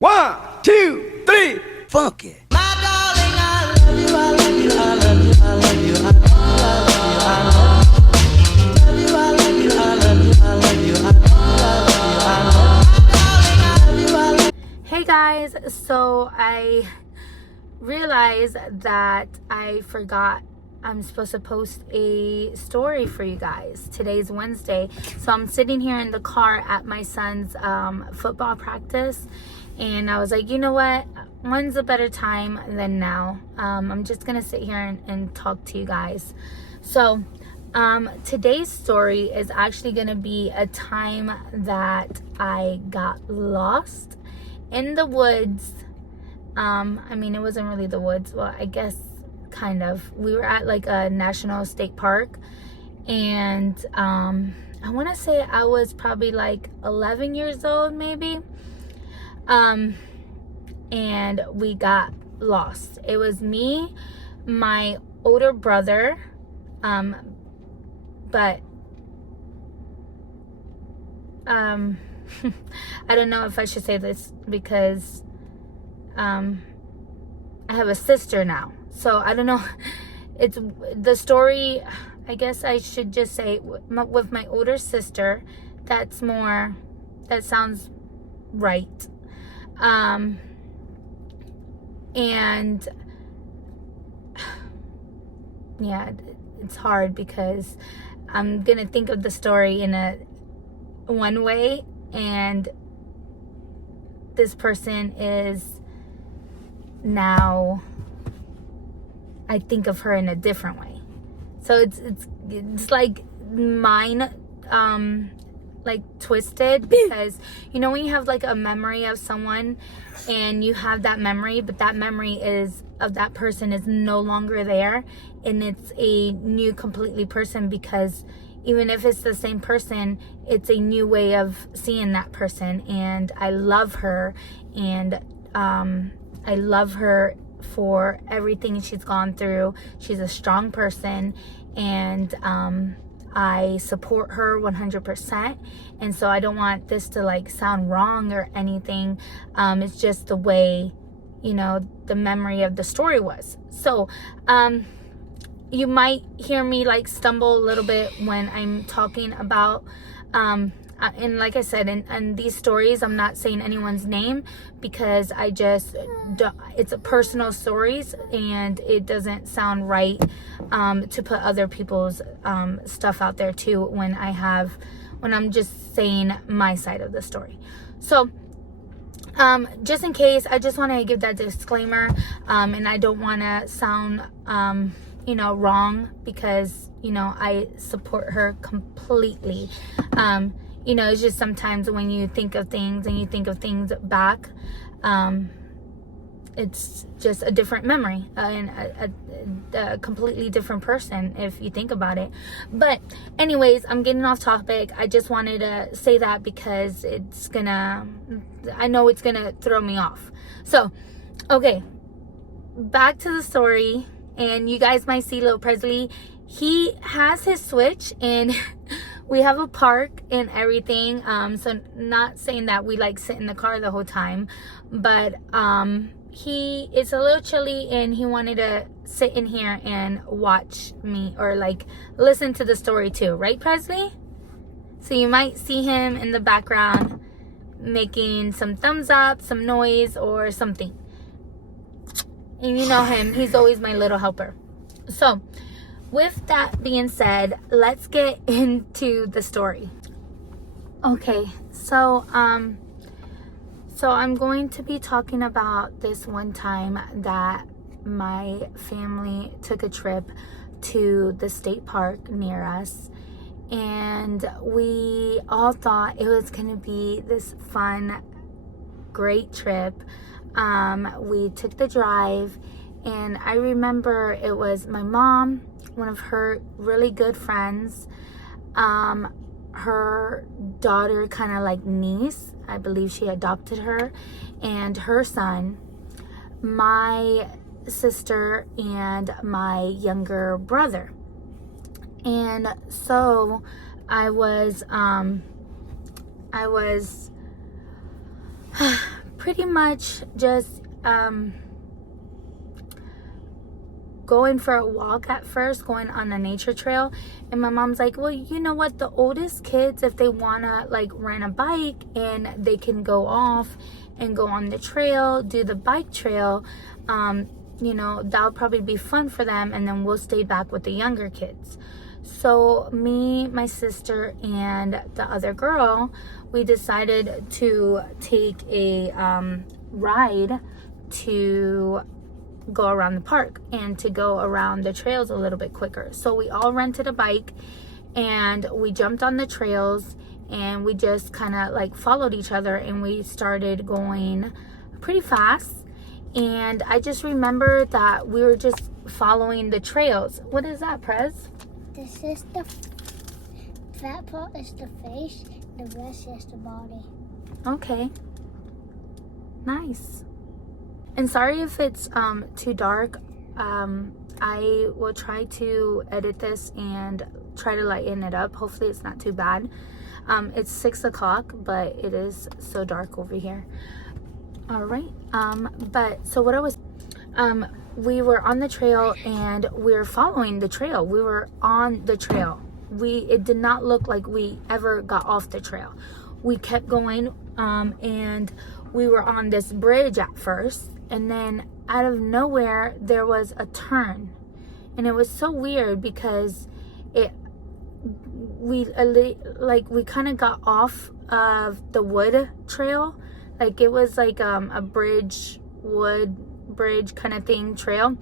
1, 2, 3, funk it. My darling, I love you, I love you, I love you, I love you, I love you, I love you, I love you, I love you, I love you, I love you, I love you. Hey guys, so I realized that I forgot I'm supposed to post a story for you guys. Today's Wednesday, so I'm sitting here in the car at my son's football practice, and I was like, you know what, when's a better time than now? I'm just gonna sit here and talk to you guys. So today's story is actually gonna be a time that I got lost in the woods. I mean, it wasn't really the woods, well, I guess kind of. We were at like a national state park, and I want to say I was probably like 11 years old maybe, and we got lost. It was me, my older brother, but I don't know if I should say this because I have a sister now, so I don't know. It's the story, I guess I should just say with my older sister. That sounds right. And yeah, it's hard because I'm gonna think of the story in one way, and this person is now, I think of her in a different way. So it's like mine, like twisted, because you know when you have like a memory of someone and you have that memory, but that memory is of that person is no longer there, and it's a new completely person, because even if it's the same person, it's a new way of seeing that person. And I love her, and I love her for everything she's gone through. She's a strong person, and I support her 100%. And so I don't want this to like sound wrong or anything. It's just the way, you know, the memory of the story was. So you might hear me like stumble a little bit when I'm talking about and like I said, in these stories, I'm not saying anyone's name, because I just it's a personal stories, and it doesn't sound right to put other people's stuff out there too when I'm just saying my side of the story. So just in case, I just want to give that disclaimer, and I don't want to sound you know, wrong, because you know I support her completely. You know, it's just sometimes when you think of things and you think of things back, it's just a different memory, and a completely different person if you think about it. But anyways, I'm getting off topic. I just wanted to say that because I know it's gonna throw me off. So okay, back to the story. And you guys might see little Presley, he has his Switch, and we have a park and everything. So not saying that we like sit in the car the whole time, but it's a little chilly, and he wanted to sit in here and watch me, or like listen to the story too, right, Presley? So you might see him in the background making some thumbs up, some noise, or something. And you know him, he's always my little helper. So with that being said, let's get into the story. Okay, so I'm going to be talking about this one time that my family took a trip to the state park near us, and we all thought it was gonna be this fun, great trip. We took the drive, and I remember it was my mom, one of her really good friends, her daughter, kind of like niece, I believe she adopted her, and her son, my sister, and my younger brother. And so I was pretty much just going for a walk at first, going on a nature trail. And my mom's like, well, you know what, the oldest kids, if they wanna like rent a bike and they can go off and go on the trail, do the bike trail, you know, that'll probably be fun for them, and then we'll stay back with the younger kids. So me, my sister, and the other girl, we decided to take a ride to go around the park and to go around the trails a little bit quicker. So we all rented a bike and we jumped on the trails, and we just kind of like followed each other, and we started going pretty fast. And I just remember that we were just following the trails. What is that, Prez? This is that part is the face, the rest is the body. Okay. Nice. And sorry if it's too dark. I will try to edit this and try to lighten it up. Hopefully it's not too bad. It's 6 o'clock, but it is so dark over here. All right. But so what I was, we were on the trail and we were following the trail. We were on the trail. It did not look like we ever got off the trail. We kept going, and we were on this bridge at first, and then out of nowhere there was a turn, and it was so weird because we kind of got off of the wood trail. Like it was like a wood bridge kind of thing trail,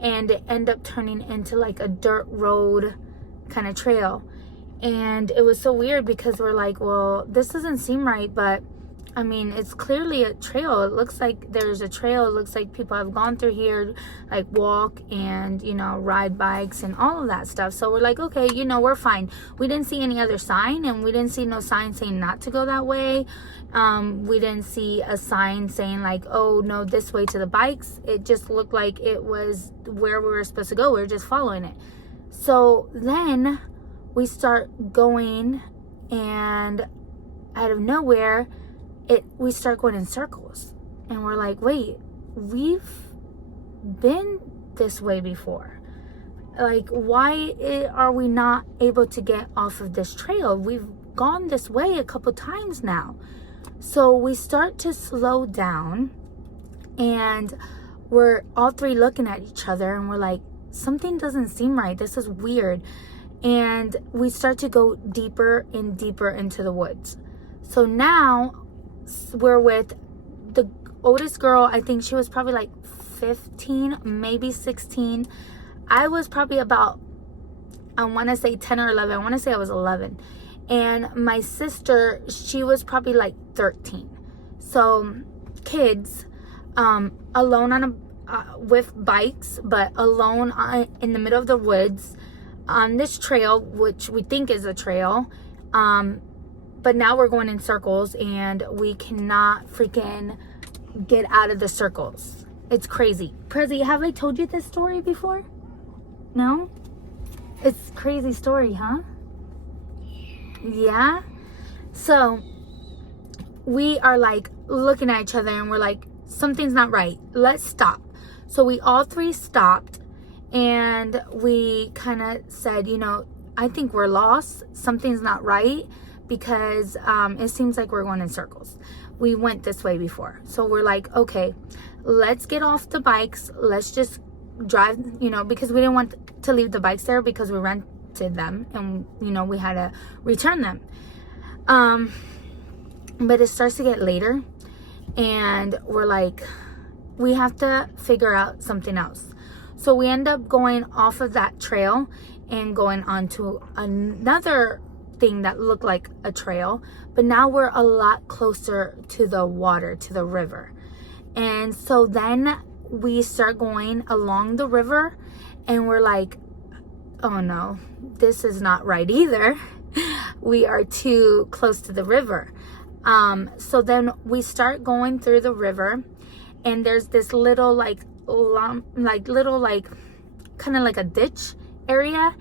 and it ended up turning into like a dirt road kind of trail. And it was so weird because we're like, well, this doesn't seem right, but I mean, it's clearly a trail. It looks like there's a trail. It looks like people have gone through here, like walk and, you know, ride bikes and all of that stuff. So we're like, okay, you know, we're fine. We didn't see any other sign, and we didn't see no sign saying not to go that way. We didn't see a sign saying like, oh no, this way to the bikes. It just looked like it was where we were supposed to go. We were just following it. So then we start going, and out of nowhere, we start going in circles, and we're like, wait, we've been this way before. Like, why are we not able to get off of this trail? We've gone this way a couple times now. So we start to slow down, and we're all three looking at each other, and we're like, something doesn't seem right. This is weird. And we start to go deeper and deeper into the woods. So now we're with the oldest girl. I think she was probably like 15, maybe 16. I was probably about, I want to say 10 or 11. I want to say I was 11. And my sister, she was probably like 13. So kids, alone on with bikes, but alone in the middle of the woods on this trail, which we think is a trail. But now we're going in circles, and we cannot freaking get out of the circles. It's crazy. Prezi, have I told you this story before? No? It's a crazy story, huh? Yeah? So we are like looking at each other, and we're like, something's not right. Let's stop. So we all three stopped, and we kind of said, you know, I think we're lost. Something's not right, because it seems like we're going in circles. We went this way before. So we're like, okay, let's get off the bikes. Let's just drive, you know, because we didn't want to leave the bikes there because we rented them, and, you know, we had to return them. But it starts to get later, and we're like, we have to figure out something else. So we end up going off of that trail and going onto another thing that looked like a trail, but now we're a lot closer to the water, to the river. And so then we start going along the river, and we're like, oh no, this is not right either. We are too close to the river. So then we start going through the river, and there's this little kind of like a ditch area,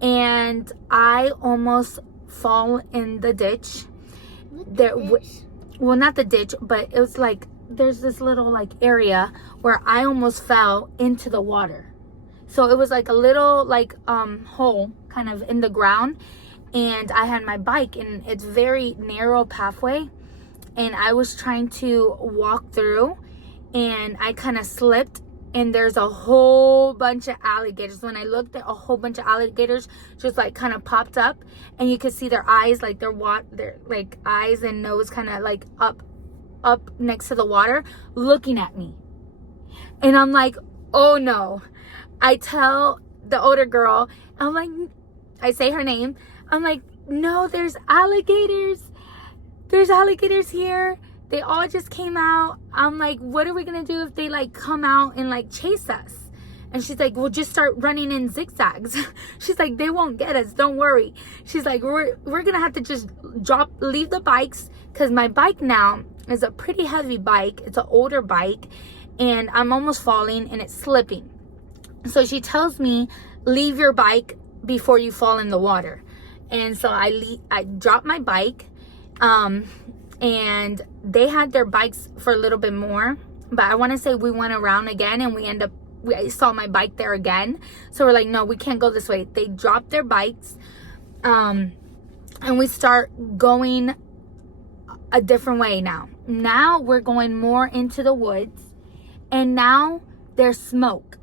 and I almost fall in the ditch. Well, not the ditch, but it was like there's this little like area where I almost fell into the water. So it was like a little like hole kind of in the ground, and I had my bike, and it's very narrow pathway, and I was trying to walk through, and I kind of slipped, and there's a whole bunch of alligators. When I looked, at a whole bunch of alligators just like kind of popped up, and you could see their eyes, like their like eyes and nose kind of like up next to the water looking at me. And I'm like, oh no. I tell the older girl, I'm like, I say her name, I'm like, no, there's alligators here. They all just came out. I'm like, what are we gonna do if they like come out and like chase us? And she's like, well, just start running in zigzags. She's like, they won't get us, don't worry. She's like, we're gonna have to just leave the bikes, because my bike now is a pretty heavy bike. It's an older bike, and I'm almost falling and it's slipping. So she tells me, leave your bike before you fall in the water. And so I dropped my bike, and they had their bikes for a little bit more, but I want to say we went around again, and I saw my bike there again. So we're like, no, we can't go this way. They dropped their bikes, and we start going a different way now. Now we're going more into the woods, and now there's smoke.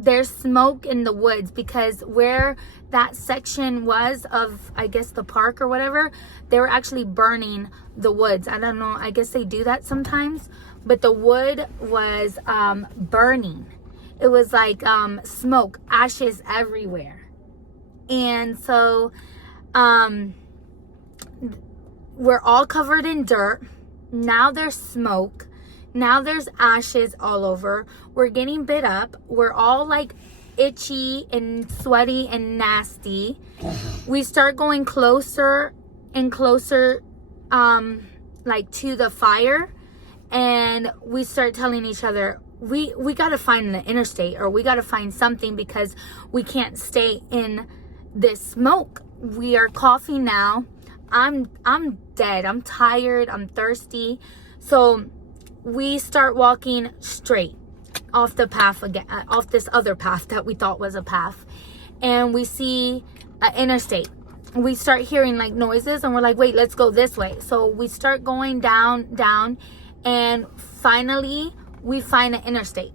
There's smoke in the woods, because where that section was of, I guess, the park or whatever, they were actually burning the woods. I don't know, I guess they do that sometimes, but the wood was burning. It was like smoke, ashes everywhere. And so we're all covered in dirt. Now there's smoke. Now there's ashes all over. We're getting bit up. We're all like itchy and sweaty and nasty. We start going closer and closer like to the fire, and we start telling each other, we got to find the interstate, or we got to find something, because we can't stay in this smoke. We are coughing now. I'm dead. I'm tired. I'm thirsty. So we start walking straight off the path again, off this other path that we thought was a path, and we see an interstate. We start hearing like noises, and we're like, wait, let's go this way. So we start going down, and finally we find an interstate.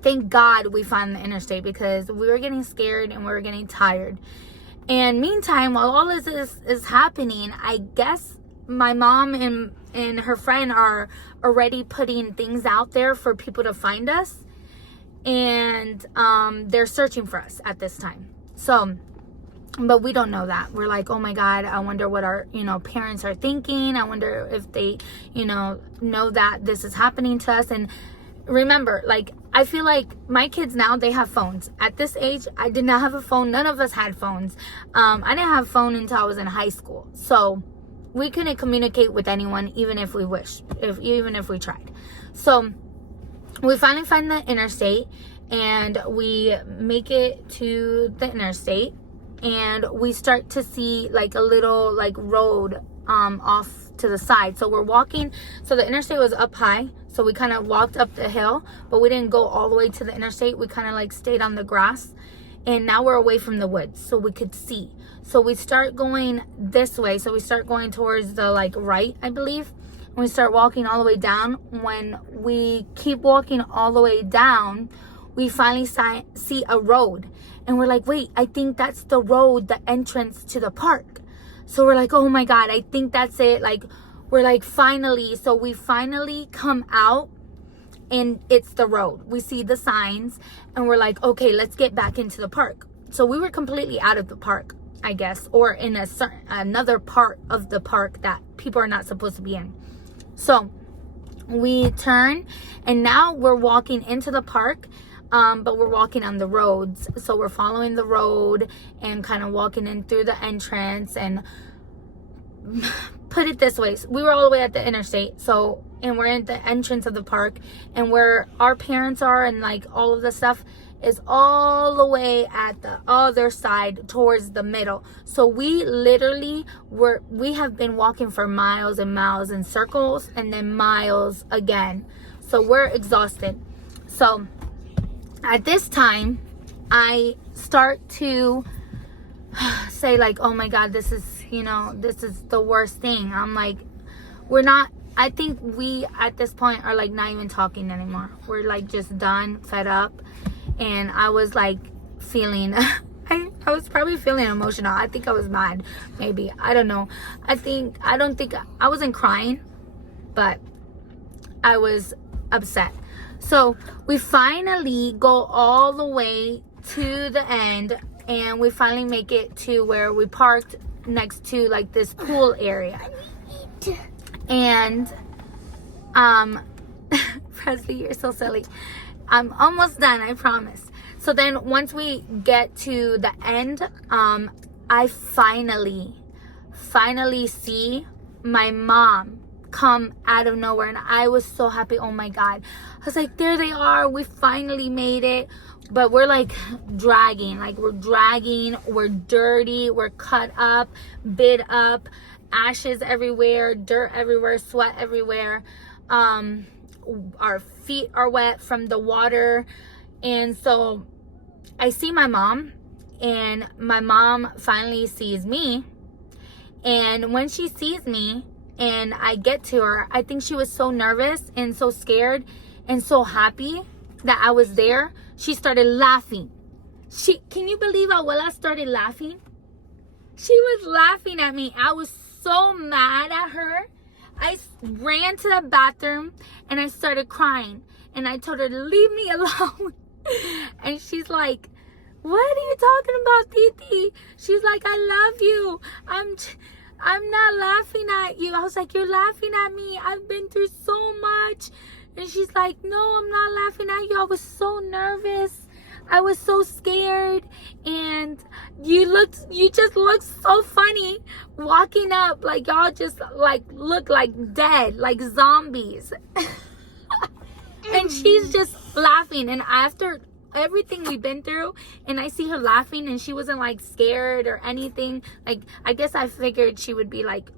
Thank God we found the interstate, because we were getting scared and we were getting tired. And meantime, while all this is happening, I guess my mom and her friend are already putting things out there for people to find us, and they're searching for us at this time. So, but we don't know that. We're like, oh my God, I wonder what our parents are thinking. I wonder if they know that this is happening to us. And remember, like, I feel like my kids now, they have phones. At this age, I did not have a phone. None of us had phones. I didn't have a phone until I was in high school. So we couldn't communicate with anyone, even if we wished, even if we tried. So we finally find the interstate, and we make it to the interstate, and we start to see like a little like road off to the side. So we're walking. So the interstate was up high, so we kind of walked up the hill, but we didn't go all the way to the interstate. We kind of like stayed on the grass, and now we're away from the woods, so we could see. So we start going this way. So we start going towards the like right, I believe. And we start walking all the way down. When we keep walking all the way down, we finally see a road. And we're like, wait, I think that's the road, the entrance to the park. So we're like, oh my God, I think that's it. Like, we're like, finally. So we finally come out, and it's the road. We see the signs, and we're like, okay, let's get back into the park. So we were completely out of the park, I guess, or in another part of the park that people are not supposed to be in. So we turn, and now we're walking into the park, but we're walking on the roads. So we're following the road and kind of walking in through the entrance. And put it this way, we were all the way at the interstate. So and we're at the entrance of the park, and where our parents are and like all of the stuff is all the way at the other side towards the middle. So we literally we have been walking for miles and miles in circles and then miles again. So we're exhausted. So at this time, I start to say like, oh my God, this is the worst thing. I'm like, I think we at this point are like not even talking anymore. We're like just done, fed up. And I was like feeling, I was probably feeling emotional. I think I was mad, maybe. I don't know. I wasn't crying, but I was upset. So we finally go all the way to the end, and we finally make it to where we parked next to like this pool area. And Presley, you're so silly. I'm almost done, I promise. So then once we get to the end, I finally see my mom come out of nowhere, and I was so happy. Oh my God. I was like, there they are. We finally made it. But we're like dragging, we're dirty, we're cut up, bit up, ashes everywhere, dirt everywhere, sweat everywhere. Our feet are wet from the water. And so I see my mom, and my mom finally sees me. And when she sees me and I get to her, I think she was so nervous and so scared and so happy that I was there. She started laughing. Can you believe Abuela started laughing? She was laughing at me. I was so mad at her. I ran to the bathroom and I started crying. And I told her to leave me alone. And she's like, what are you talking about, Titi? She's like, I love you. I'm not laughing at you. I was like, you're laughing at me. I've been through so much. And she's like, no, I'm not laughing at you. I was so nervous. I was so scared. And you just looked so funny walking up. Like y'all just like look like dead, like zombies. And she's just laughing. And after everything we've been through, and I see her laughing, and she wasn't like scared or anything. Like, I guess I figured she would be like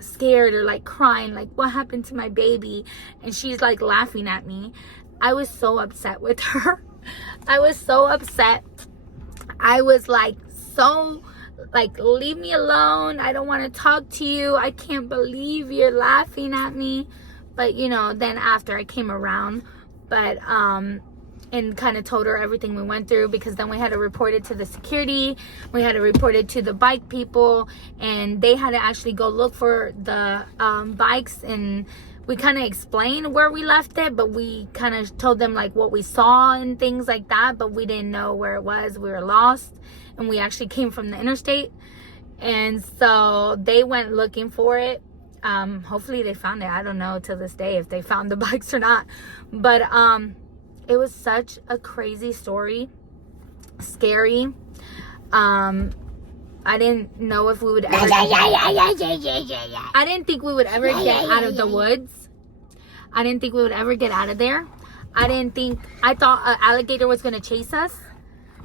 scared or like crying, like what happened to my baby, and she's like laughing at me. I was so upset with her. I was so upset. I was like, so like, leave me alone. I don't want to talk to you. I can't believe you're laughing at me. But then after I came around, but and kind of told her everything we went through, because then we had to report it to the security, we had to report it to the bike people, and they had to actually go look for the bikes. And we kind of explained where we left it, but we kind of told them like what we saw and things like that, but we didn't know where it was. We were lost, and we actually came from the interstate, and so they went looking for it. Hopefully they found it. I don't know to this day if they found the bikes or not, but it was such a crazy story, scary. I didn't know if we would ever I didn't think we would ever get out of the woods. I didn't think we would ever get out of there. I thought an alligator was going to chase us.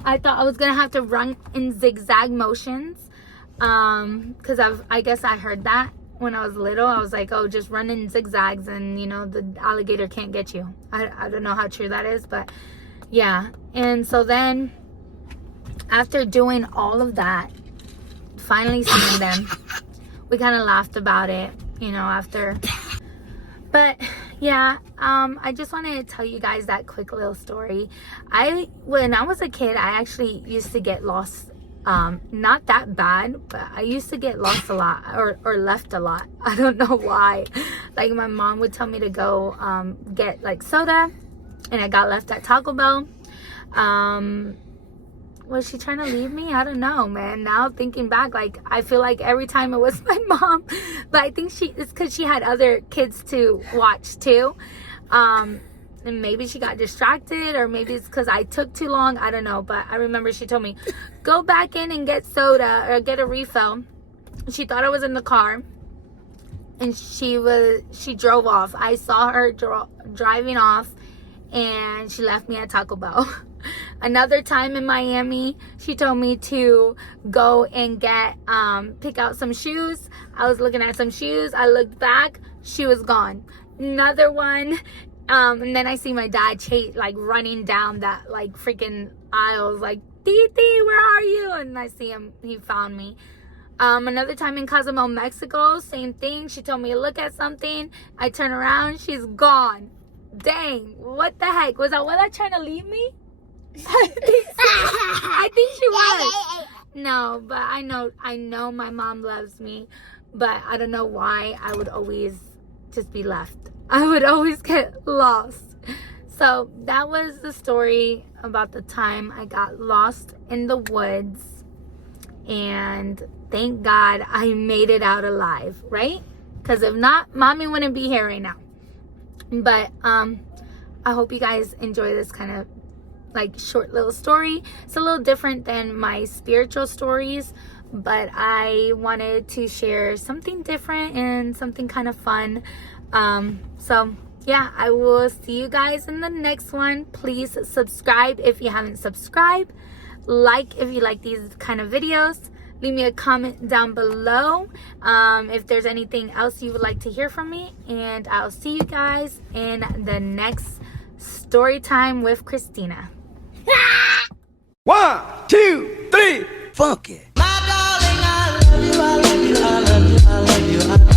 I thought I was going to have to run in zigzag motions, because I guess I heard that when I was little. I was like, oh, just run in zigzags and the alligator can't get you. I don't know how true that is, but yeah. And so then after doing all of that, finally seeing them, we kind of laughed about it, after. But yeah, I just wanted to tell you guys that quick little story. When I was a kid, I actually used to get lost. Not that bad, but I used to get lost a lot, or left a lot. I don't know why. Like, my mom would tell me to go get like soda, and I got left at Taco Bell. Was she trying to leave me? I don't know, man. Now thinking back, like, I feel like every time it was my mom, but I think it's because she had other kids to watch too. And maybe she got distracted, or maybe it's because I took too long. I don't know. But I remember she told me, go back in and get soda or get a refill. She thought I was in the car. and she drove off. I saw her driving off, and she left me at Taco Bell. Another time in Miami, she told me to go and pick out some shoes. I was looking at some shoes. I looked back. She was gone. Another one, and then I see my dad running down that freaking aisles, Titi, where are you? And I see him. He found me. Another time in Cozumel, Mexico, same thing. She told me to look at something. I turn around. She's gone. Dang, what the heck? Was Abuela trying to leave me? I think she was. No, but I know my mom loves me, but I don't know why I would always just be left. I would always get lost. So that was the story about the time I got lost in the woods, and thank God I made it out alive, right? Because if not, mommy wouldn't be here right now. But I hope you guys enjoy this kind of short little story. It's a little different than my spiritual stories, but I wanted to share something different and something kind of fun. So yeah, I will see you guys in the next one. Please subscribe if you haven't subscribed. Like if you like these kind of videos. Leave me a comment down below if there's anything else you would like to hear from me. And I'll see you guys in the next story time with Cristina. 1, 2, 3, funky. My darling, I love you, I love you, I love you, I love you.